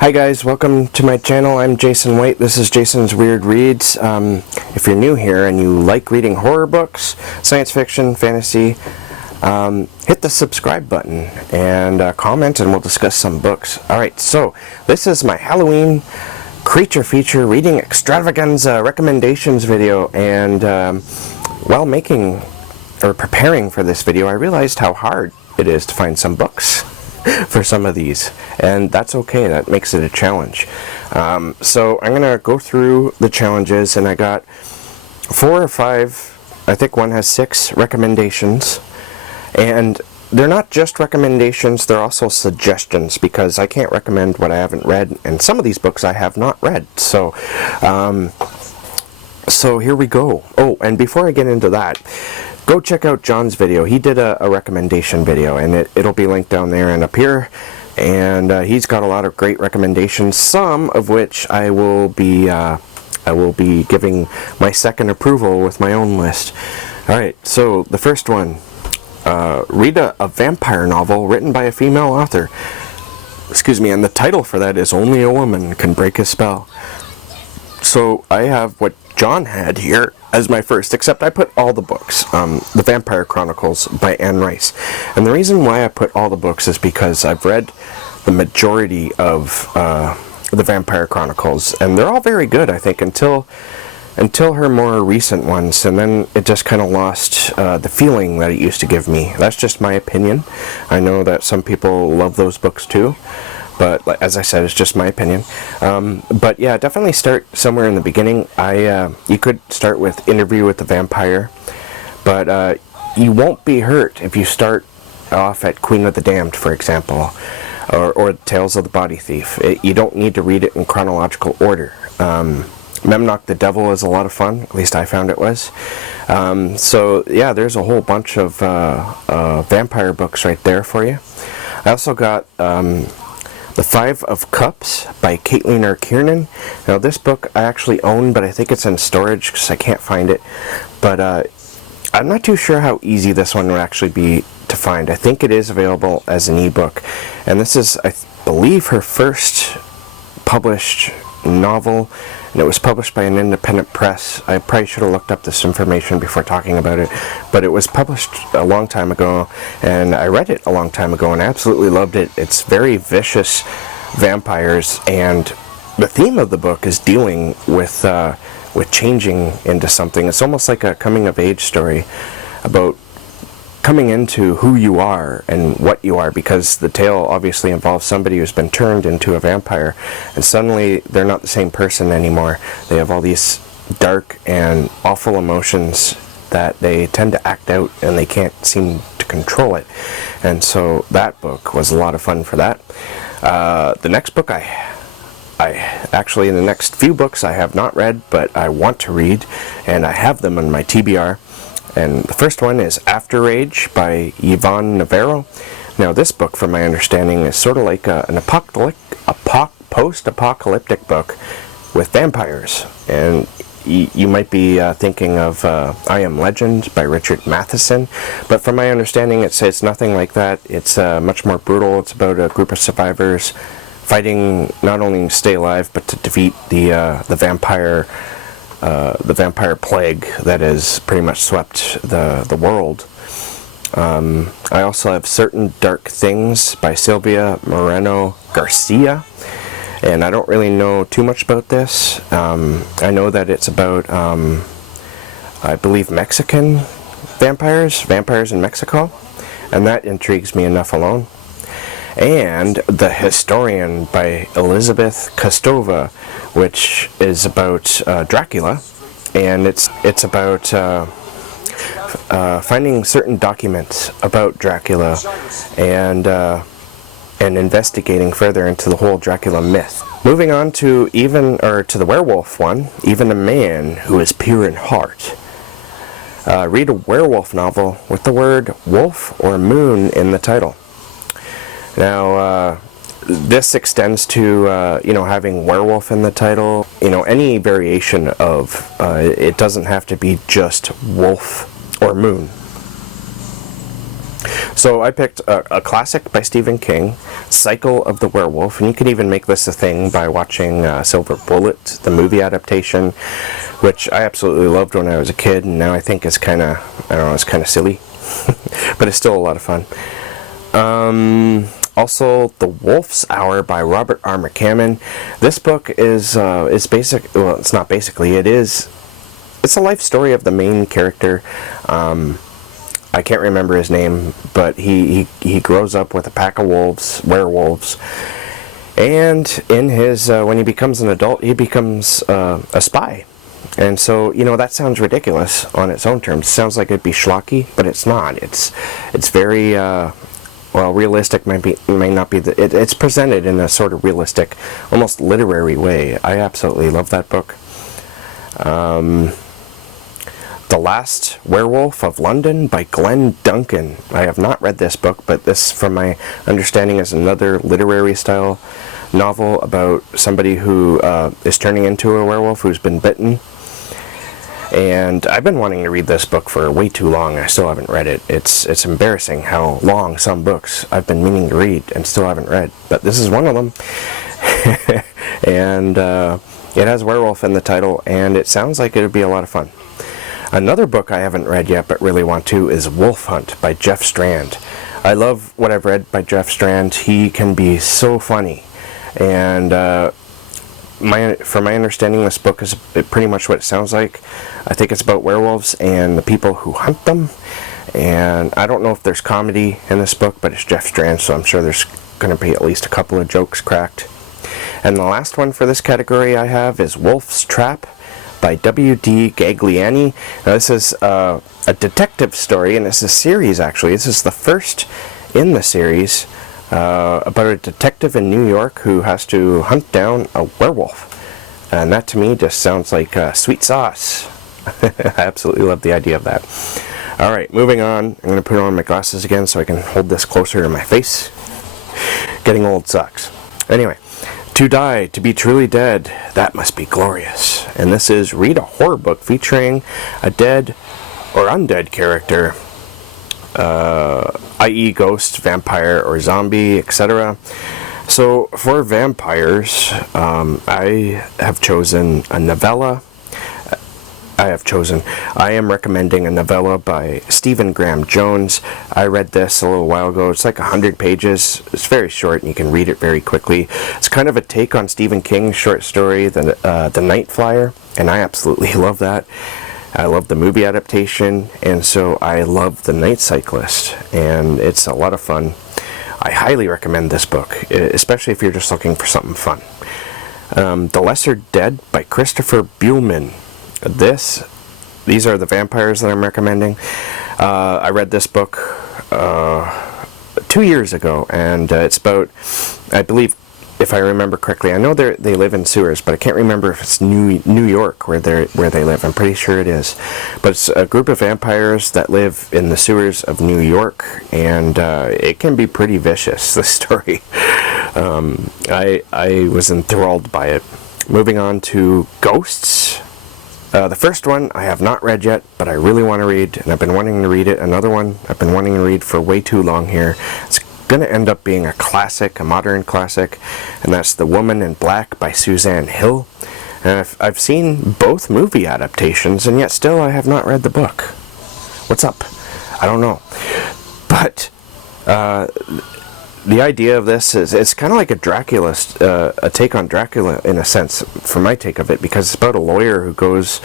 Hi guys, welcome to my channel. I'm Jason White. This is Jason's Weird Reads. If you're new here and you like reading horror books, science fiction, fantasy, hit the subscribe button and comment and we'll discuss some books. Alright, so this is my Halloween creature feature reading extravaganza recommendations video, and while making or preparing for this video I realized how hard it is to find some books for some of these, and that's okay. That makes it a challenge. So I'm gonna go through the challenges, and I got 4 or 5, I think one has 6 recommendations, and they're not just recommendations, they're also suggestions, because I can't recommend what I haven't read, and some of these books I have not read. So so here we go. Oh, and before I get into that, go check out John's video. He did a recommendation video, and it'll be linked down there and up here. And he's got a lot of great recommendations, some of which I will be giving my second approval with my own list. Alright, so the first one, read a vampire novel written by a female author. Excuse me, and the title for that is Only a Woman Can Break a Spell. So I have what John had here as my first, except I put all the books. The Vampire Chronicles by Anne Rice. And the reason why I put all the books is because I've read the majority of the Vampire Chronicles, and they're all very good, I think, until her more recent ones, and then it just kind of lost the feeling that it used to give me. That's just my opinion. I know that some people love those books too, but as I said, it's just my opinion. But yeah, definitely start somewhere in the beginning. You could start with Interview with the Vampire, but you won't be hurt if you start off at Queen of the Damned, for example, or Tales of the Body Thief. You don't need to read it in chronological order. Memnoch the Devil is a lot of fun, at least I found it was. So yeah, there's a whole bunch of vampire books right there for you. I also got The Five of Cups by Caitlin or Kiernan. Now this book I actually own, but I think it's in storage because I can't find it. But I'm not too sure how easy this one would actually be to find. I think it is available as an ebook. And this is, I believe, her first published novel, and it was published by an independent press. I probably should have looked up this information before talking about it, but it was published a long time ago, and I read it a long time ago and I absolutely loved it. It's very vicious vampires, and the theme of the book is dealing with changing into something. It's almost like a coming-of-age story about coming into who you are and what you are, because the tale obviously involves somebody who's been turned into a vampire, and suddenly they're not the same person anymore. They have all these dark and awful emotions that they tend to act out, and they can't seem to control it. And so that book was a lot of fun for that. The next book I actually, in the next few books I have not read, but I want to read, and I have them on my TBR. And the first one is Afterage by Yvonne Novarro. Now this book, from my understanding, is sort of like an post-apocalyptic book with vampires. And you might be thinking of I Am Legend by Richard Matheson, but from my understanding it's nothing like that. It's much more brutal. It's about a group of survivors fighting not only to stay alive, but to defeat the vampire plague that has pretty much swept the world. I also have Certain Dark Things by Silvia Moreno-Garcia, and I don't really know too much about this. I know that it's about, I believe, Mexican vampires in Mexico, and that intrigues me enough alone. And The Historian by Elizabeth Kostova, which is about Dracula, and it's about finding certain documents about Dracula and investigating further into the whole Dracula myth. Moving on to the werewolf one, Even a Man Who Is Pure in Heart. Read a werewolf novel with the word wolf or moon in the title. Now, this extends to, having werewolf in the title. Any variation of, it doesn't have to be just wolf or moon. So I picked a classic by Stephen King, Cycle of the Werewolf, and you can even make this a thing by watching Silver Bullet, the movie adaptation, which I absolutely loved when I was a kid, and now I think is kind of, I don't know, it's kind of silly, but it's still a lot of fun. Also, The Wolf's Hour by Robert R. McCammon. This book is basic. Well, it's not basically. It's a life story of the main character. I can't remember his name, but he grows up with a pack of werewolves, and in his when he becomes an adult, he becomes a spy. And so, that sounds ridiculous on its own terms. It sounds like it'd be schlocky, but it's not. It's very realistic. May not be. It's presented in a sort of realistic, almost literary way. I absolutely love that book. The Last Werewolf of London by Glenn Duncan. I have not read this book, but this, from my understanding, is another literary style novel about somebody who is turning into a werewolf who's been bitten. And I've been wanting to read this book for way too long. I still haven't read it. It's embarrassing how long some books I've been meaning to read and still haven't read. But this is one of them. And it has werewolf in the title, and it sounds like it would be a lot of fun. Another book I haven't read yet but really want to is Wolf Hunt by Jeff Strand. I love what I've read by Jeff Strand. He can be so funny. And from my understanding, this book is pretty much what it sounds like. I think it's about werewolves and the people who hunt them. And I don't know if there's comedy in this book, but it's Jeff Strand, so I'm sure there's going to be at least a couple of jokes cracked. And the last one for this category I have is Wolf's Trap by W.D. Gagliani. Now, this is a detective story, and it's a series, actually. This is the first in the series about a detective in New York who has to hunt down a werewolf. And that, to me, just sounds like sweet sauce. I absolutely love the idea of that. All right, moving on. I'm going to put on my glasses again so I can hold this closer to my face. Getting old sucks. Anyway. To Die, to be truly dead, that must be glorious. And this is read a horror book featuring a dead or undead character, i.e. ghost, vampire, or zombie, etc. So for vampires, I have chosen a novella. I am recommending a novella by Stephen Graham Jones. I read this a little while ago. It's like 100 pages. It's very short and you can read it very quickly. It's kind of a take on Stephen King's short story, The Night Flyer, and I absolutely love that. I love the movie adaptation, and so I love The Night Cyclist, and it's a lot of fun. I highly recommend this book, especially if you're just looking for something fun. The Lesser Dead by Christopher Buehlman. These are the vampires that I'm recommending. I read this book 2 years ago, and it's about, I believe, if I remember correctly, I know they live in sewers, but I can't remember if it's New York where they live. I'm pretty sure it is. But it's a group of vampires that live in the sewers of New York, and it can be pretty vicious, this story. I was enthralled by it. Moving on to Ghosts. The first one I have not read yet, but I really want to read, and I've been wanting to read it. Another one I've been wanting to read for way too long here. It's going to end up being a classic, a modern classic, and that's The Woman in Black by Suzanne Hill. And I've seen both movie adaptations, and yet still I have not read the book. What's up? I don't know. But the idea of this is it's kind of like a take on Dracula in a sense, from my take of it, because it's about a lawyer who goes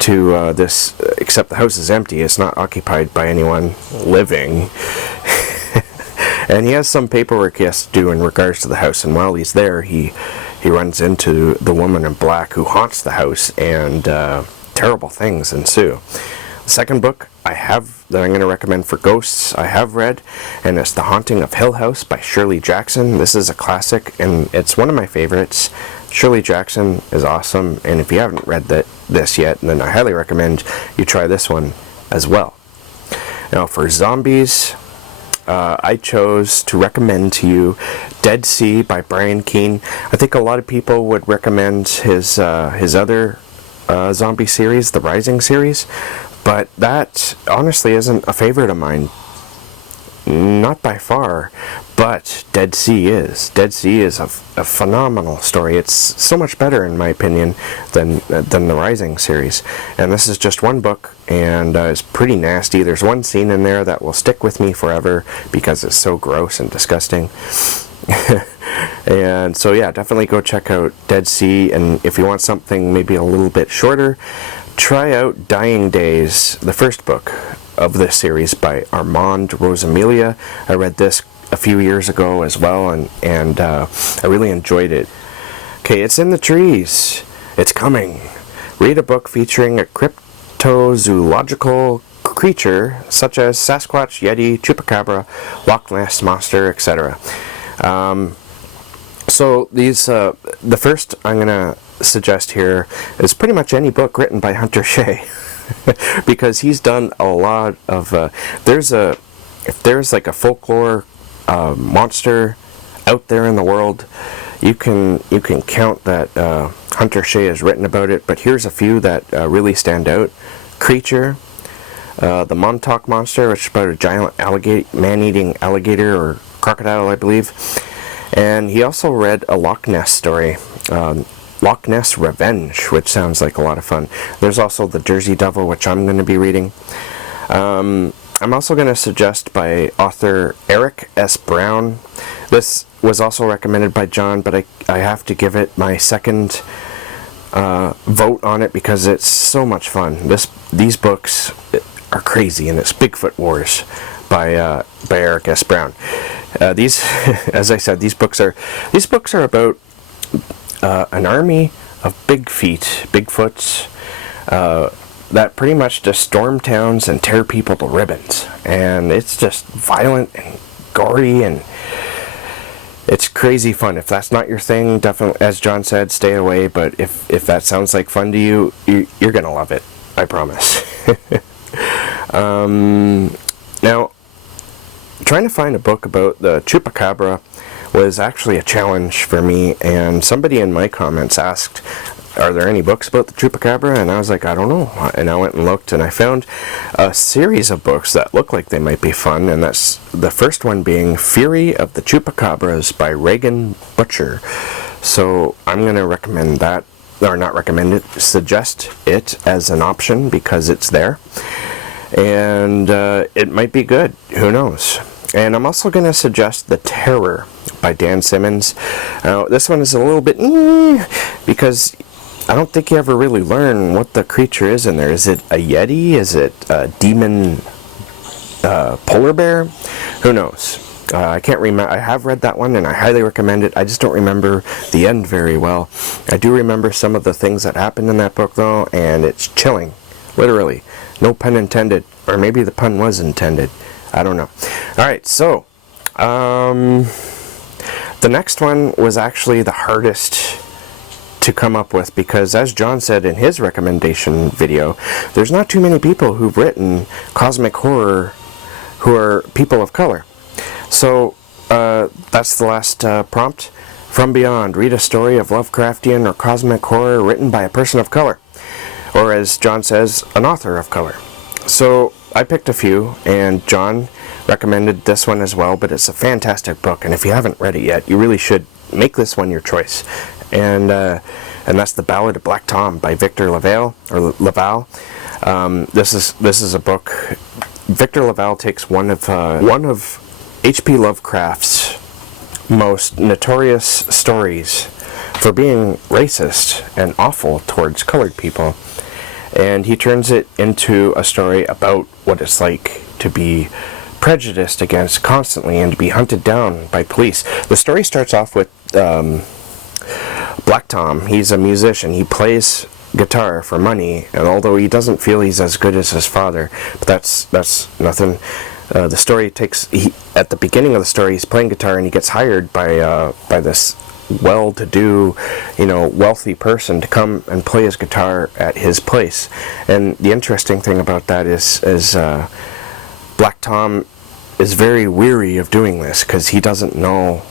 to this, except the house is empty, it's not occupied by anyone living, and he has some paperwork he has to do in regards to the house, and while he's there, he runs into the woman in black who haunts the house, and terrible things ensue. The second book that I'm going to recommend for ghosts I have read, and it's The Haunting of Hill House by Shirley Jackson. This is a classic, and it's one of my favorites. Shirley Jackson is awesome, and if you haven't read this yet, then I highly recommend you try this one as well. Now for zombies, I chose to recommend to you Dead Sea by Brian Keane. I think a lot of people would recommend his other zombie series, the Rising series, but that honestly isn't a favorite of mine. not by far, but Dead Sea is. Dead Sea is a phenomenal story. It's so much better, in my opinion, than the Rising series. And this is just one book, and it's pretty nasty. There's one scene in there that will stick with me forever because it's so gross and disgusting. And so yeah, definitely go check out Dead Sea, and if you want something maybe a little bit shorter, try out Dying Days, the first book of this series by Armand Rosamilia. I read this a few years ago as well, and I really enjoyed it. Okay, it's in the trees. It's coming. Read a book featuring a cryptozoological creature such as Sasquatch, Yeti, Chupacabra, Loch Ness Monster, etc. So these, the first I'm going to suggest here is pretty much any book written by Hunter Shea. Because he's done a lot of, if there's like a folklore monster out there in the world, you can count that Hunter Shea has written about it, but here's a few that really stand out. Creature, the Montauk Monster, which is about a giant man-eating alligator or crocodile, I believe. And he also read a Loch Ness story, Loch Ness Revenge, which sounds like a lot of fun. There's also The Jersey Devil, which I'm going to be reading. I'm also going to suggest by author Eric S. Brown. This was also recommended by John, but I have to give it my second vote on it because it's so much fun. These books are crazy, and it's Bigfoot Wars by Eric S. Brown. These, as I said, these books are about an army of Bigfoots that pretty much just storm towns and tear people to ribbons. And it's just violent and gory, and it's crazy fun. If that's not your thing, definitely, as John said, stay away. But if that sounds like fun to you, you're going to love it. I promise. Now, trying to find a book about the Chupacabra was actually a challenge for me, and somebody in my comments asked, are there any books about the Chupacabra? And I was like, I don't know. And I went and looked, and I found a series of books that look like they might be fun, and that's the first one being Fury of the Chupacabras by Reagan Butcher. So I'm going to recommend that, or not recommend it, suggest it as an option because it's there. And it might be good. Who knows? And I'm also going to suggest The Terror by Dan Simmons. This one is a little bit because I don't think you ever really learn what the creature is in there. Is it a Yeti? Is it a demon polar bear? Who knows? I can't remember. I have read that one and I highly recommend it. I just don't remember the end very well. I do remember some of the things that happened in that book though, and it's chilling. Literally. No pun intended. Or maybe the pun was intended. I don't know. Alright, so the next one was actually the hardest to come up with because, as John said in his recommendation video, there's not too many people who've written cosmic horror who are people of color. So that's the last prompt. From Beyond, read a story of Lovecraftian or cosmic horror written by a person of color, or as John says, an author of color. So I picked a few, and John recommended this one as well, but it's a fantastic book, and if you haven't read it yet, you really should make this one your choice. And that's The Ballad of Black Tom by Victor Laval. This is a book. Victor Laval takes one of H.P. Lovecraft's most notorious stories for being racist and awful towards colored people, and he turns it into a story about what it's like to be prejudiced against constantly and to be hunted down by police. The story starts off with Black Tom. He's a musician. He plays guitar for money, and although he doesn't feel he's as good as his father, but that's nothing. The story takes, at the beginning of the story, he's playing guitar and he gets hired by this well-to-do, wealthy person to come and play his guitar at his place. And the interesting thing about that is Black Tom is very weary of doing this because he doesn't know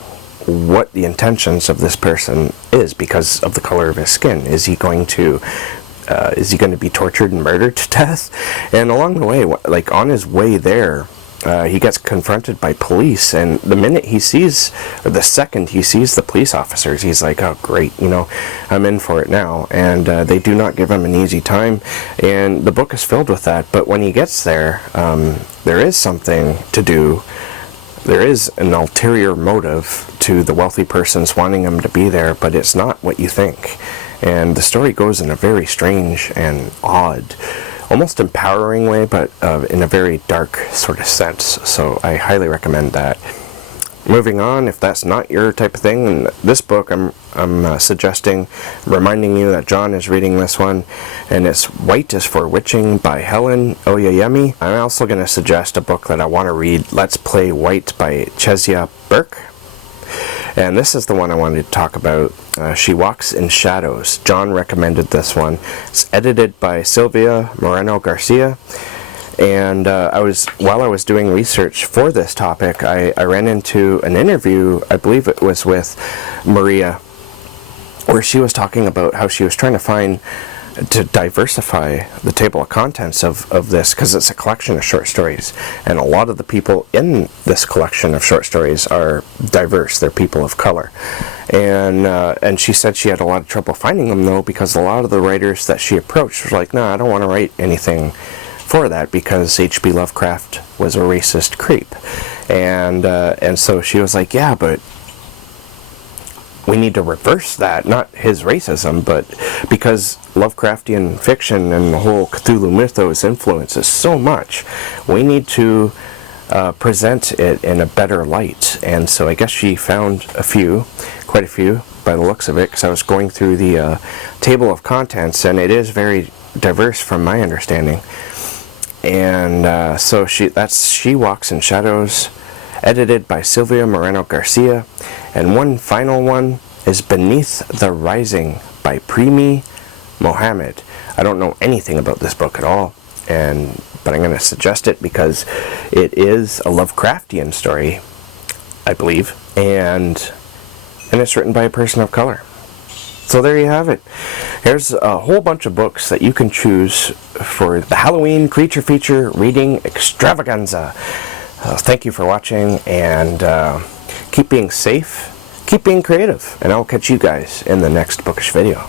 what the intentions of this person is because of the color of his skin. Is he going to be tortured and murdered to death? And along the way, like on his way there, he gets confronted by police, and the minute he sees, or the second he sees the police officers, he's like, oh great, you know, I'm in for it now. And they do not give him an easy time, and the book is filled with that. But when he gets there, there is something to do. There is an ulterior motive to the wealthy persons wanting him to be there, but it's not what you think. And the story goes in a very strange and odd, almost empowering way, but in a very dark sort of sense. So I highly recommend that. Moving on, if that's not your type of thing, and this book I'm suggesting, reminding you that John is reading this one, and it's White is for Witching by Helen Oyeyemi. I'm also going to suggest a book that I want to read, Let's Play White by Kezia Burke. And this is the one I wanted to talk about. She Walks in Shadows. John recommended this one. It's edited by Silvia Moreno-Garcia. And while I was doing research for this topic, I ran into an interview, I believe it was with Maria, where she was talking about how she was trying to diversify the table of contents of this, because it's a collection of short stories, and a lot of the people in this collection of short stories are diverse. They're people of color, and she said she had a lot of trouble finding them, though, because a lot of the writers that she approached were like, no, I don't want to write anything for that, because H.P. Lovecraft was a racist creep. And so she was like, yeah, but we need to reverse that, not his racism, but because Lovecraftian fiction and the whole Cthulhu mythos influences so much, we need to present it in a better light. And so I guess she found quite a few by the looks of it, because I was going through the table of contents, and it is very diverse from my understanding. And so She Walks in Shadows, edited by Silvia Moreno-Garcia. And one final one is Beneath the Rising by Premi Mohammed. I don't know anything about this book at all, but I'm going to suggest it because it is a Lovecraftian story, I believe, and it's written by a person of color. So there you have it. Here's a whole bunch of books that you can choose for the Halloween Creature Feature Reading Extravaganza. Thank you for watching, and keep being safe, keep being creative, and I'll catch you guys in the next bookish video.